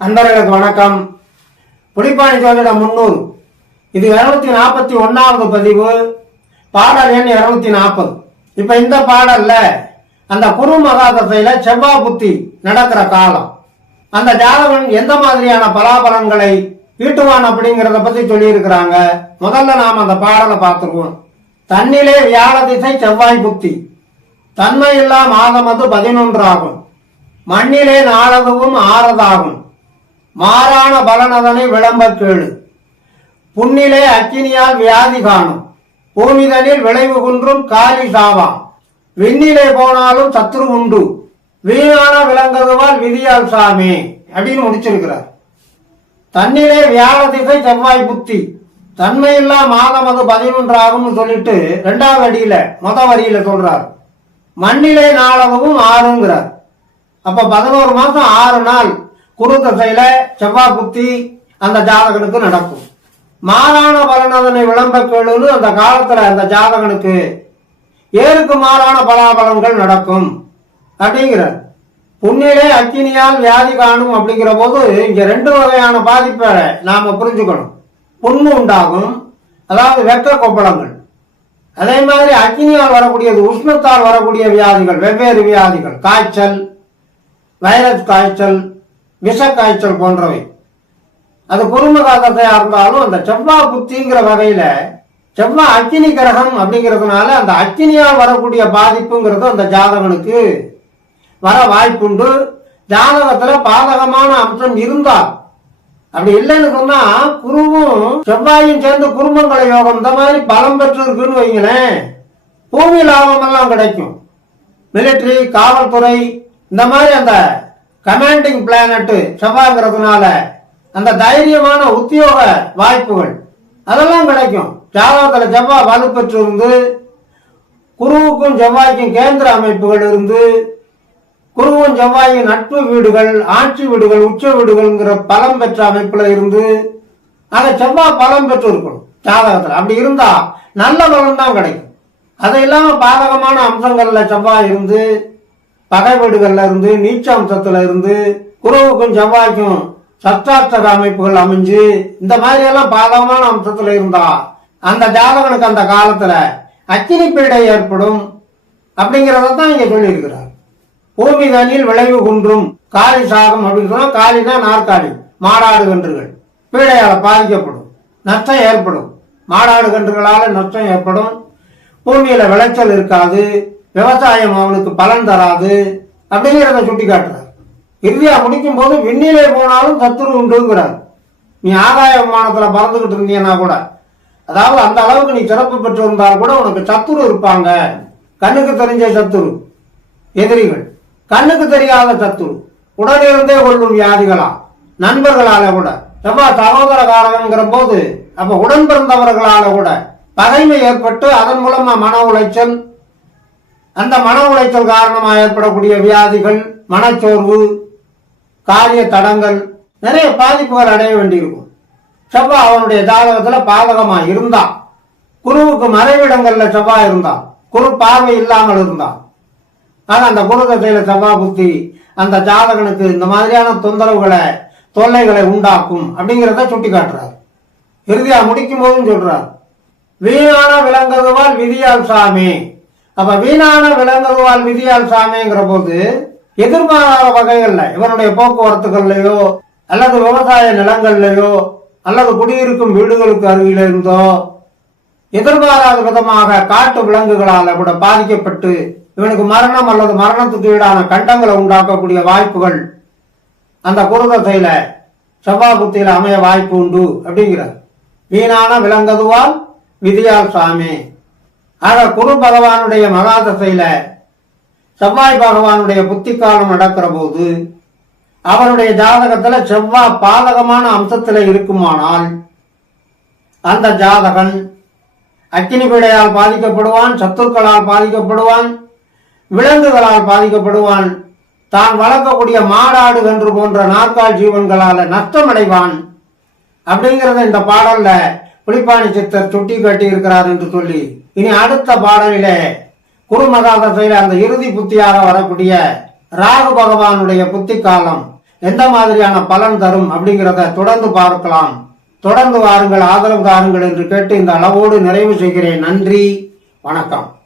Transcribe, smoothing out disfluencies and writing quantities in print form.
அன்பர்களுக்கு வணக்கம். புலிப்பாணி ஜோதிடம் 300. இது 241வது பதிவு, பாடல் எண் 240. இப்ப இந்த பாடல்ல அந்த குரு மகாதசையில செவ்வாய் புத்தி நடக்கிற காலம், அந்த ஜாதகன் எந்த மாதிரியான பலாபலன்களை ஈட்டுவான் அப்படிங்கிறத பத்தி சொல்லி இருக்கிறாங்க. முதல்ல நாம் அந்த பாடலை பார்த்துருவோம். தன்னிலே வியாழ திசை செவ்வாய் புத்தி, தன்மையில்லா மாதம் அது 11 ஆகும். மண்ணிலே நாளதுவும் 6 ஆகும். மாறான பலனதனை விளம்ப கேளு. புண்ணிலே அக்கினியால் வியாதி காணும். பூமிதனில் விளைவு குன்றும் காலி சாவாம். விண்ணிலே போனாலும் சத்ரு உண்டு. வீணான விளங்குதுவால் விதியால் சாமே அப்படின்னு முடிச்சிருக்கிறார். தன்னிலே வியாழ திசை செவ்வாய் புத்தி, தன்மையில்லா மாதம் அது 11 ஆகும்னு சொல்லிட்டு 2வது அடியில வரியில சொல்றார். மண்ணிலே நாளவும் 6ங்கிறார். அப்ப 11 மாசம் 6 நாள் குரு தசையில செவ்வாய் புத்தி அந்த ஜாதகனுக்கு நடக்கும். மாறான பலனதனை விளம்ப கேளுன்னு அந்த காலத்துல அந்த ஜாதகனுக்கு ஏருக்கு மாறான பலாபலன்கள் நடக்கும் அப்படிங்கிறார். புண்ணிலே அக்கினியால் வியாதி காணும் அப்படிங்கிற போது இங்க 2 வகையான பாதிப்பை நாம புரிஞ்சுக்கணும். புண்ணு உண்டாகும், அதாவது வெக்க கொப்பளங்கள். அதே மாதிரி அக்கினியால் வரக்கூடியது உஷ்ணத்தால் வரக்கூடிய வியாதிகள், வெவ்வேறு வியாதிகள், காய்ச்சல், வைரஸ் காய்ச்சல், விஷ காய்ச்சல் போன்றவை. அது குருமகாதசையா இருந்தாலும் அந்த செவ்வாய் புத்திங்கிற வகையில செவ்வாய் அக்கினி கிரகம் அப்படிங்கிறதுனால அந்த அக்கினியால் வரக்கூடிய பாதிப்புங்கிறது அந்த ஜாதகனுக்கு வர வாய்ப்புண்டு. ஜாதகத்துல பாதகமான அம்சம் இருந்தால், அப்படி இல்லைன்னு சொன்னா குருவும் செவ்வாயும் சேர்ந்து குருமங்கள யோகம் இந்த மாதிரி பலம் பெற்று இருக்குன்னு வைங்களேன், பூமி லாபம் எல்லாம் கிடைக்கும். மிலிட்டரி, காவல்துறை, இந்த மாதிரி அந்த கமாண்டிங் பிளானட் செவ்வாய்ங்கிறதுனால அந்த தைரியமான உத்தியோக வாய்ப்புகள் அதெல்லாம் கிடைக்கும். ஜாதகத்துல செவ்வாய் வலுப்பெற்று இருந்து, குருவுக்கும் செவ்வாய்க்கும் கேந்திர அமைப்புகள் இருந்து, குருவும் செவ்வாயின் நட்பு வீடுகள், ஆட்சி வீடுகள், உச்ச வீடுகள்ங்கிற பலம் பெற்ற அமைப்புல இருந்து, ஆக செவ்வாய் பலம் பெற்று இருக்கணும் ஜாதகத்துல. அப்படி இருந்தா நல்ல பலன் தான் கிடைக்கும். அது இல்லாம பாதகமான அம்சங்கள்ல செவ்வாய் இருந்து, பகை வீடுகள்ல இருந்து, நீச்ச அம்சத்துல இருந்து, குருவுக்கும் செவ்வாய்க்கும் சஷ்டாஷ்டக அமைப்புகள் அமைஞ்சு இந்த மாதிரி எல்லாம் பாதகமான அம்சத்துல இருந்தா அந்த ஜாதகனுக்கு அந்த காலத்துல அக்கினி பீடை ஏற்படும் அப்படிங்கறதான் இங்க சொல்லி இருக்கிறார். பூமி தனியில் விளைவு குன்றும் காலி சாகம் அப்படின்னு சொன்னா, காலினா நாற்காலி, மாடாடு கன்றுகள் பீடையால பாதிக்கப்படும், நஷ்டம் ஏற்படும். மாடாடு கன்றுகளால நஷ்டம் ஏற்படும். பூமியில விளைச்சல் இருக்காது, விவசாயம் அவனுக்கு பலன் தராது அப்படிங்கிறத சுட்டி காட்டுறார். இறுதியா முடிக்கும் போது விண்ணிலே போனாலும் சத்துரு உண்டுங்கிறார். நீ ஆகாய விமானத்துல பறந்துகிட்டு இருந்தீங்கன்னா கூட, அதாவது அந்த அளவுக்கு நீ சிறப்பு பெற்று இருந்தால் கூட உனக்கு சத்துரு இருப்பாங்க. கண்ணுக்கு தெரிஞ்ச சத்துரு, எதிரிகள், கண்ணுக்கு தெரியாத சத்துரு, உடனிருந்தே கொள்ளும் வியாதிகளா, நண்பர்களால கூட. செவ்வாய் சகோதர காரகங்கிற போது அப்ப உடன் பிறந்தவர்களால கூட பகைமை ஏற்பட்டு அதன் மூலமா மன உளைச்சல், அந்த மன உளைச்சல் காரணமாக ஏற்படக்கூடிய வியாதிகள், மனச்சோர்வு, காரிய தடங்கள், நிறைய பாதிப்புகள் அடைய வேண்டியிருக்கும். செவ்வாய் அவனுடைய ஜாதகத்துல பாதகமா இருந்தா, குருவுக்கு மறைவிடங்கள்ல செவ்வாய் இருந்தா, குரு பார்வை இல்லாமல் இருந்தா, ஆக அந்த குரு தசையில செவ்வாய் புத்தி அந்த ஜாதகனுக்கு இந்த மாதிரியான தொந்தரவுகளை, தொல்லைகளை உண்டாக்கும் அப்படிங்கிறத சுட்டி காட்டுறார். இறுதியா முடிக்கும் போதும் சொல்றார், வீணான விலங்குதுவால் விதியால் சாமி. அப்ப வீணான விலங்குதுவால் விதியால் சாமிங்கிற போது எதிர்பாராத வகைகள்ல இவனுடைய போக்குவரத்துகள்லயோ அல்லது விவசாய நிலங்கள்லயோ அல்லது குடியிருக்கும் வீடுகளுக்கு அருகில இருந்தோ எதிர்பாராத விதமாக காட்டு விலங்குகளால கூட பாதிக்கப்பட்டு இவனுக்கு மரணம் அல்லது மரணத்துக்கு ஈடான கண்டங்களை உண்டாக்கக்கூடிய வாய்ப்புகள் அந்த குருதசையில செவ்வாய் புத்தியில அமைய வாய்ப்பு உண்டு அப்படிங்கிறார். வீணான விலங்குதுவால் விதியால் சாமி. ஆக குரு பகவானுடைய மகாதசையில செவ்வாய் பகவானுடைய புத்தி காலம் நடக்கிற போது அவனுடைய ஜாதகத்துல செவ்வாய் பாதகமான அம்சத்துல இருக்குமானால் அந்த ஜாதகன் அக்கினி பீடையால் பாதிக்கப்படுவான், சத்துருக்களால் பாதிக்கப்படுவான், விலங்குகளால் பாதிக்கப்படுவான், தான் வளர்க்கக்கூடிய மாடாடு கன்று போன்ற நாற்கால் ஜீவன்களால நஷ்டமடைவான் அப்படிங்கறத இந்த பாடல்ல புலிப்பாணி சித்தர் சுட்டி காட்டி இருக்கிறார் என்று சொல்லி, இனி அடுத்த பாடலிலே குருமகாதசையில அந்த இறுதி புத்தியாக வரக்கூடிய ராகு பகவானுடைய புத்தி காலம் எந்த மாதிரியான பலன் தரும் அப்படிங்கிறத தொடர்ந்து பார்க்கலாம். தொடர்ந்து வாருங்கள், ஆதரவு தாருங்கள் என்று கேட்டு இந்த அளவோடு நிறைவு செய்கிறேன். நன்றி, வணக்கம்.